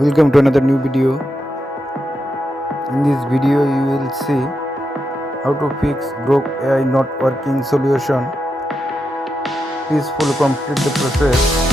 Welcome to another new video. In this video you will see how to fix Grok AI not working solution. Please follow complete the process.